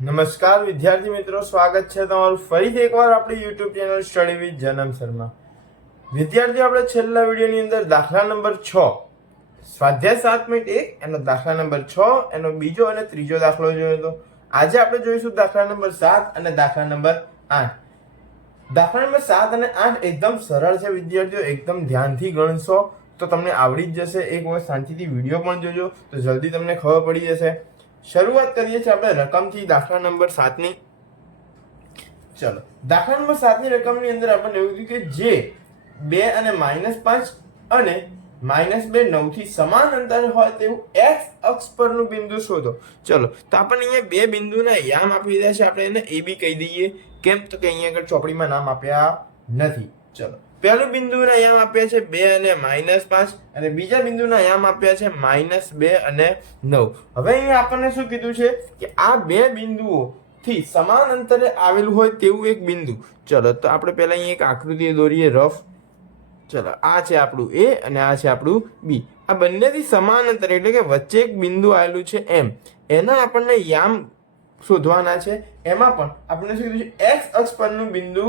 નમસ્કાર વિદ્યાર્થી મિત્રો, સ્વાગત છે તમારું ફરીથી એકવાર આપણી યુટ્યુબ ચેનલ સ્ટડી વિથ જનમ શર્મા. વિદ્યાર્થીઓ, આપણે છેલ્લા વિડીયોની અંદર દાખલા નંબર 6 સ્વાધ્યાય 7.1 એનો દાખલા નંબર 6 એનો બીજો અને ત્રીજો દાખલો જોયો હતો. આજે આપણે જોઈશું દાખલા નંબર 7 અને દાખલા નંબર 8. દાખલા નંબર 7 અને 8 એકદમ સરળ છે વિદ્યાર્થીઓ, એકદમ ધ્યાનથી ગણશો તો તમને આવડી જ જશે. એક વખત શાંતિથી વિડીયો પણ જોજો તો જલ્દી તમને ખબર પડી જશે. શરૂઆત કરીએ છીએ આપણે રકમથી દાખલા નંબર 7 ની. ચલો, દાખલા નંબર 7 ની રકમની અંદર આપણને એવું કીધું કે જે 2 અને -5 અને -2 9 થી સમાન અંતરે હોય તેવું x અક્ષ પરનું બિંદુ શોધો. ચલો, તો આપણને અહીંયા બે બિંદુના યામ આપી દીધા છે, આપણે એને AB કહી દઈએ. કેમ? તો કે અહીંયા આગળ ચોપડીમાં નામ આપ્યા નથી. ચલો, પહેલું બિંદુના યામ આપ્યા છે 2 અને -5 અને બીજા બિંદુના યામ આપ્યા છે -2 અને 9. હવે અહીંયા આપણને શું કીધું છે કે આ બે બિંદુઓ થી સમાન અંતરે આવેલું હોય તેવું એક બિંદુ. ચલો, તો આપણે પહેલા અહીંયા એક આકૃતિ દોરીએ રફ. ચલો, આ છે આપણું A અને આ છે આપણું B. આ બંનેથી સમાન અંતરે એટલે કે વચ્ચે એક બિંદુ આવેલું છે M, એના આપણને યામ શોધવાના છે. એમાં પણ આપણને શું કીધું છે? x અક્ષ પરનું બિંદુ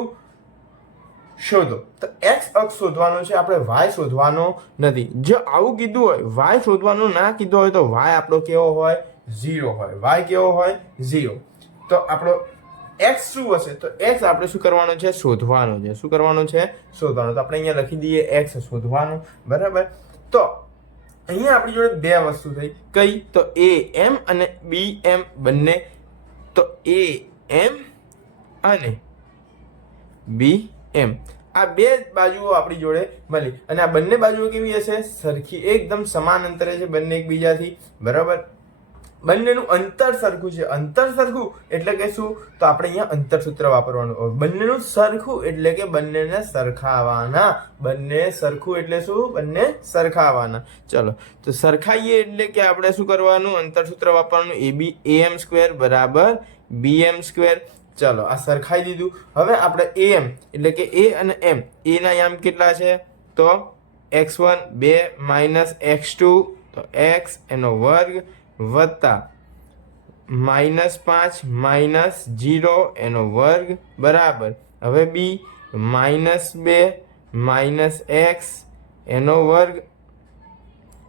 શોધો. તો x અક્ષ શોધવાનો છે, આપણે y શોધવાનો નથી. જો આવું કીધું હોય, y શોધવાનું ના કીધું હોય તો y આપણો કેવો હોય? 0 હોય. y કેવો હોય? 0. તો આપણો x શું હશે? તો x આપણે શું કરવાનો છે? શોધવાનો છે. શું કરવાનો છે? શોધવાનો. તો આપણે અહીંયા લખી દઈએ x શોધવાનો. બરાબર. તો અહીંયા આપણી જોડે બે વસ્તુ થઈ. કઈ? તો am અને bm બંને. તો am અને bm આ બે બાજુઓ આપણી જોડે મળી અને આ બંને બાજુઓ કેવી હશે? સરખી, એકદમ સમાન અંતરે છે બંને એકબીજાથી. બરાબર. બંનેનું અંતર સરખું છે. અંતર સરખું એટલે કે શું? તો આપણે અહીંયા અંતર સૂત્ર વાપરવાનું. બંનેનું સરખું એટલે કે બંનેને સરખાવાના. બંને સરખું એટલે શું? બંને સરખાવાના. ચલો, તો સરખાઈએ એટલે કે આપણે શું કરવાનું? અંતર સૂત્ર વાપરવાનું. am² બરાબર bm². ચલો, આ સરખાઈ દીધું. હવે આપણે am એટલે કે a અને m, a ના યામ કેટલા છે? તો x1 2 x2 તો x એનો વર્ગ વત્તા -5 -0 એનો વર્ગ બરાબર. હવે b -2 x એનો વર્ગ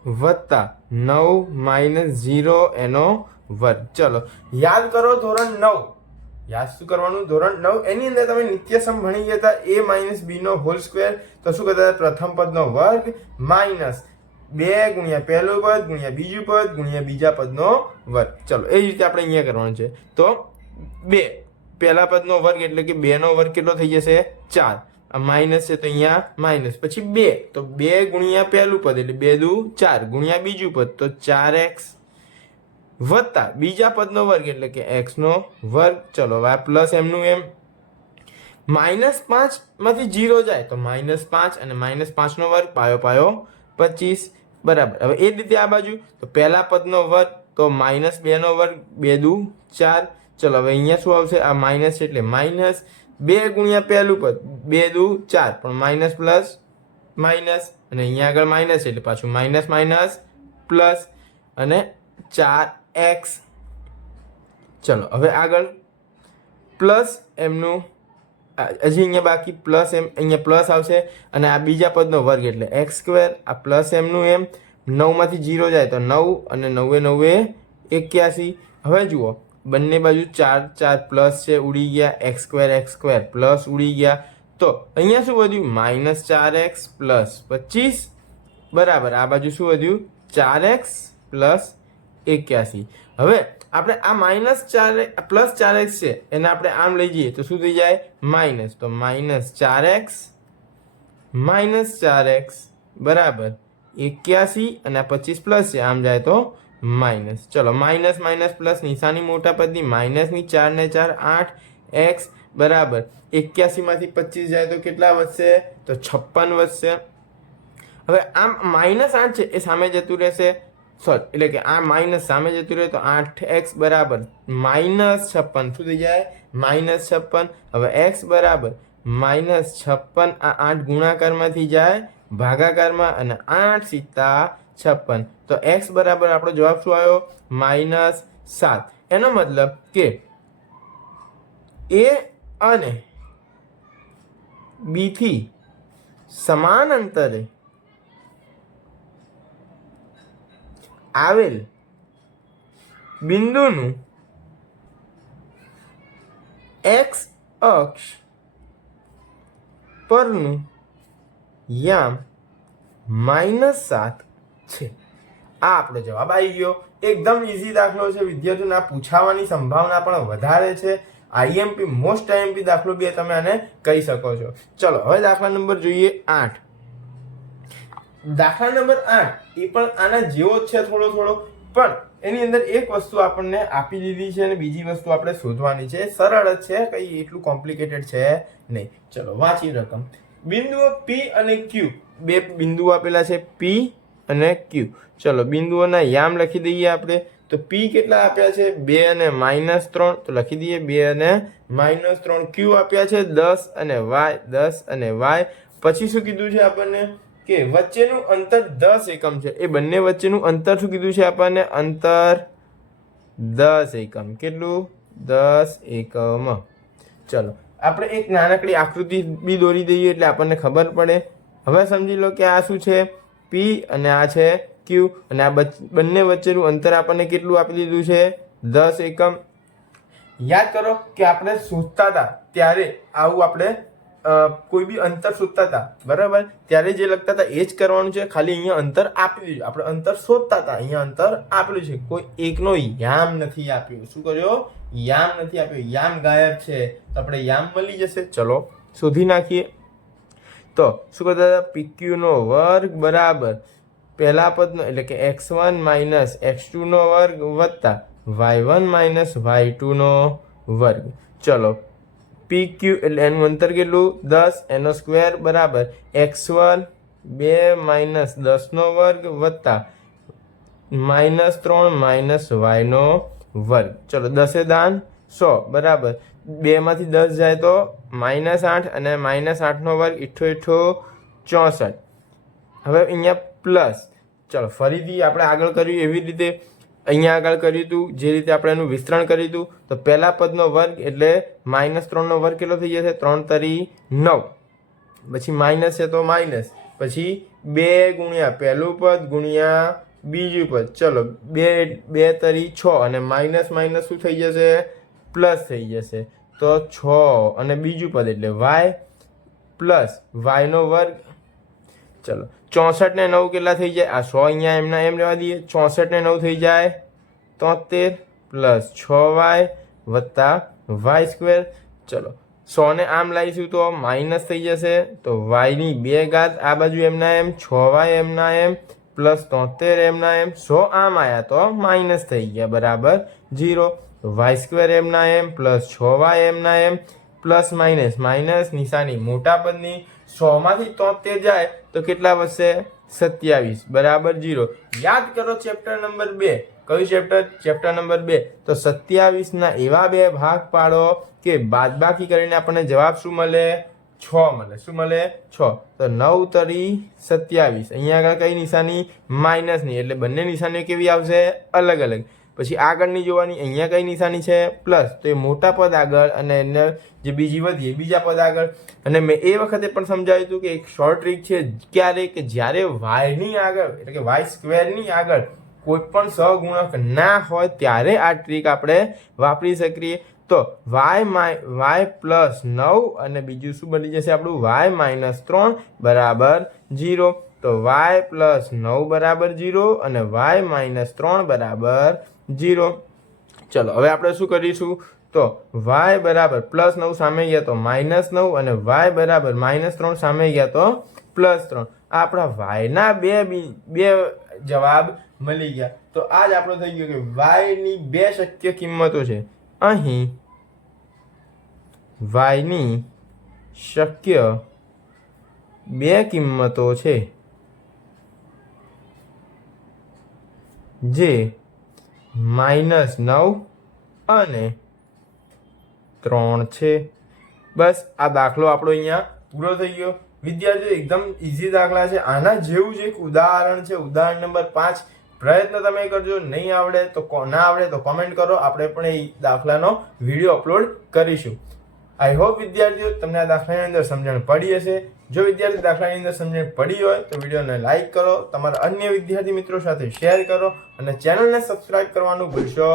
વત્તા 9 -0 એનો વર્ગ. ચલો, યાદ કરો ધોરણ 9. યાદ શું કરવાનું? ધોરણ 9 એની અંદર તમે નિત્યસમ ભણી ગયા હતા. a - b નો હોલ સ્ક્વેર. તો શું કરતા? પ્રથમ પદનો વર્ગ માઇનસ 2 ગુણ્યા પહેલું પદ ગુણ્યા બીજું પદ ગુણ્યા બીજા પદનો વર્ગ. ચલો, એ રીતે આપણે અહીંયા કરવાનું છે. તો 2 પહેલા પદનો વર્ગ એટલે કે 2 નો વર્ગ કેટલો થઈ જશે? 4. આ માઇનસ છે તો અહીંયા માઇનસ. પછી 2 તો 2 ગુણ્યા પહેલું પદ એટલે 2 દુ 4 ગુણ્યા બીજું પદ તો 4x વત્તા બીજા પદનો વર્ગ એટલે કે x નો વર્ગ. ચલો, હવે આ પ્લસ એમનું એમ. -5 માંથી 0 જાય તો -5 અને -5 નો વર્ગ પાયો પાયો 25 બરાબર. હવે એ રીતે આ બાજુ તો પહેલા પદનો વર્ગ તો -2 નો વર્ગ 2 દુ 4. ચલો, હવે અહીંયા શું આવશે? આ માઇનસ છે એટલે માઇનસ 2 ગુણ્યા પહેલું પદ 2 દુ 4 પણ માઇનસ પ્લસ માઇનસ અને અહીંયા આગળ માઇનસ એટલે પાછું માઇનસ માઇનસ પ્લસ અને 4x. ચલો, હવે આગળ પ્લસ એમનું હજી અહીંયા બાકી પ્લસ એમ, અહીંયા પ્લસ આવશે અને આ બીજા પદનો વર્ગ એટલે x². આ પ્લસ એમનું એમ. 9 માંથી 0 જાય તો 9 અને 9 9 81. હવે જુઓ, બંને બાજુ 4 4 પ્લસ છે, ઉડી ગયા. x² પ્લસ ઉડી ગયા. તો અહીંયા શું વધ્યું? -4x પ્લસ 25 બરાબર. આ બાજુ શું વધ્યું? 4x plus 81. હવે આપણે આ -4 પ્લસ 4x છે એને આપણે આમ લઈ જઈએ તો શું થઈ જાય? માઇનસ. તો -4x બરાબર 81 અને આ 25 પ્લસ છે, આમ જાય તો માઇનસ. ચલો, માઇનસ માઇનસ પ્લસ નિશાની મોટા પદની, માઇનસની 4 ને 4 8x બરાબર 81 માંથી 25 જાય તો કેટલા વધશે? તો 56 વધશે. હવે આમ -8 છે એ સામે જતું રહેશે. સોરી, એટલે કે આ માઇનસ સામે જતું રહે તો 8x બરાબર -56. શું થઈ જાય? -56. હવે x બરાબર -56. આ 8 ગુણાકારમાંથી જાય ભાગાકારમાં અને 8 સીતા 56. તો x બરાબર આપણો જવાબ શું આવ્યો? -7. એનો મતલબ કે એ અને બી થી સમાન અંતરે આવેલ બિંદુનું એક્સ અક્ષ પરનું યામ -7 છે. આ આપણો જવાબ આવી ગયો. એકદમ ઇઝી દાખલો છે વિદ્યાર્થીઓને. પૂછાવાની સંભાવના પણ વધારે છે. આઈએમપી મોસ્ટ આઈએમપી દાખલો બી તમે આને કહી શકો છો. ચલો હવે દાખલા નંબર જોઈએ 8. દાખલા નંબર 8 એ પણ આના જેવો જ છે થોડો, પણ એની અંદર એક વસ્તુ આપણને આપી દીધી છે અને બીજી વસ્તુ આપણે શોધવાની છે. સરળ જ છે, કઈ એટલું કોમ્પ્લિકેટેડ છે નહીં. ચલો વાંચી રકમ. બિંદુઓ P અને Q, બે બિંદુઓ આપેલા છે P અને Q. ચલો બિંદુઓના યામ લખી દઈએ આપણે. તો P કેટલા આપ્યા છે? 2 અને -3, તો લખી દઈએ 2 અને -3. Q આપ્યા છે 10 અને y. પછી શું કીધું છે આપણને કે વચ્ચેનું અંતર 10 એકમ છે. એ બંને વચ્ચેનું અંતર શું કીધું છે આપણને? અંતર 10 એકમ. કેટલું? 10 એકમ. ચલો આપણે એક નાનકડી આકૃતિ બી દોરી દઈએ એટલે આપણને ખબર પડે. હવે સમજી લો કે આ શું છે? P અને આ છે Q, અને આ બંને વચ્ચેનું અંતર આપણને કેટલું આપી દીધું છે? 10 એકમ. યાદ કરો કે આપણે શોધતા હતા ત્યારે આવું આપણે કોઈ બી અંતર શોધતા હતા, બરાબર? ત્યારે જે લખતા હતા એ જ કરવાનું છે. ખાલી અહીંયા અંતર આપી દીધું. આપણે અંતર શોધતા હતા, અહીંયા અંતર આપેલું છે. કોઈ એકનો યામ નથી આપ્યો. શું કર્યો? યામ નથી આપ્યો. યામ ગાયબ છે. તો આપણે યામ મળી જશે. ચલો શોધી નાખીએ. તો શું કરતા હતા? PQ નો વર્ગ બરાબર પહેલા પદનો એટલે કે x1 - x2 નો વર્ગ વત્તા y1 - y2 નો વર્ગ. ચલો PQ એટલે એનું અંતર કેટલું? 10, એનો સ્ક્વેર બરાબર x1 2 - 10 નો વર્ગ વત્તા -3 - y નો વર્ગ. ચલો 10 દાન 100 બરાબર 2 માંથી 10 જાય તો -8 અને -8 નો વર્ગ 64. હવે અહીંયા પ્લસ. ચલો ફરીથી આપણે આગળ કર્યું એવી રીતે અહીંયા આગળ કર્યું હતું, જે રીતે આપણે એનું વિસ્તરણ કર્યું હતું. તો પહેલા પદનો વર્ગ એટલે -3 નો વર્ગ કેટલો થઈ જશે? 3 તરી 9. પછી માઇનસ છે તો માઇનસ, પછી 2 ગુણ્યા પહેલું પદ ગુણ્યા બીજું પદ. ચલો 2 તરી 6 અને માઇનસ શું થઈ જશે? પ્લસ થઈ જશે. તો 6 અને બીજું પદ એટલે y પ્લસ y નો વર્ગ. ચલો 64 ને 9 કેટલા થઈ જાય? આ 100 અહીંયા એમના એમ રહેવા દઈએ. 64 ને 9 થઈ જાય 73 પ્લસ 6y વત્તા y². ચલો 100 ને આમ લાવીશું તો માઇનસ થઈ જશે. તો y ની 2 ઘાત આ બાજુ એમના એમ, 6y એમના એમ પ્લસ 73 એમના એમ. 100 આમ આવ્યા તો માઇનસ થઈ ગયા બરાબર 0. y² એમના એમ પ્લસ 6y એમના એમ પ્લસ માઇનસ નિશાની મોટા પદની. 100 માંથી 73 જાય તો કેટલા વધશે? 27 બરાબર 0. યાદ કરો ચેપ્ટર નંબર 2. કયું ચેપ્ટર? Chapter number 2. તો 27 ના એવા બે ભાગ પાડો કે બાદબાકી કરીને આપણને જવાબ શું મળે? 6 મળે. શું મળે? 6. તો 9 તરી 27. અહીંયા આગળ કઈ નિશાની? માઇનસની. એટલે બંને નિશાનીઓ કેવી આવશે? અલગ અલગ. પછી આગળની જોવાની. અહીંયા કઈ નિશાની છે? પ્લસ. તો એ મોટા પદ આગળ અને એને જે બીજી વધી બીજા પદ આગળ. અને મેં એ વખતે પણ સમજાવ્યું હતું કે એક શોર્ટ ટ્રીક છે. ક્યારે? કે જ્યારે y ની આગળ એટલે કે y² ની આગળ કોઈ પણ સહગુણક ના હોય ત્યારે આ ટ્રીક આપણે વાપરી શકીએ. તો y પ્લસ 9 અને બીજું શું બની જશે આપણું? y -3 બરાબર 0. તો y પ્લસ 9 બરાબર 0 અને y -3 બરાબર 0. ચલો હવે આપણે શું કરીશું? તો y બરાબર પ્લસ 9 સામે ગયા તો -9 અને y બરાબર -3 સામે ગયા તો +3. આપણા y ના બે જવાબ મળી ગયા. તો આ જ આપણો થઈ ગયો કે y ની બે શક્ય કિંમતો છે. અહીં y ની શક્ય બે કિંમતો છે જે -9 અને 3 છે. બસ આ દાખલો આપણો અહીંયા પૂરો થઈ ગયો. વિદ્યાર્થીઓ એકદમ ઇઝી દાખલા છે. આના જેવું જ એક ઉદાહરણ છે, ઉદાહરણ નંબર 5. પ્રયત્ન તમે કરજો. નહીં આવડે તો ના આવડે તો કોમેન્ટ કરો. આપણે પણ એ દાખલાનો વિડીયો અપલોડ કરીશું. આઈ હોપ વિદ્યાર્થીઓ તમને આ દાખલાની અંદર સમજણ પડી હશે. જો વિદ્યાર્થી દાખલાની અંદર સમજણ પડી હોય તો વિડીયોને લાઈક કરો, તમારા અન્ય વિદ્યાર્થી મિત્રો સાથે શેર કરો અને ચેનલને સબસ્ક્રાઇબ કરવાનું ભૂલશો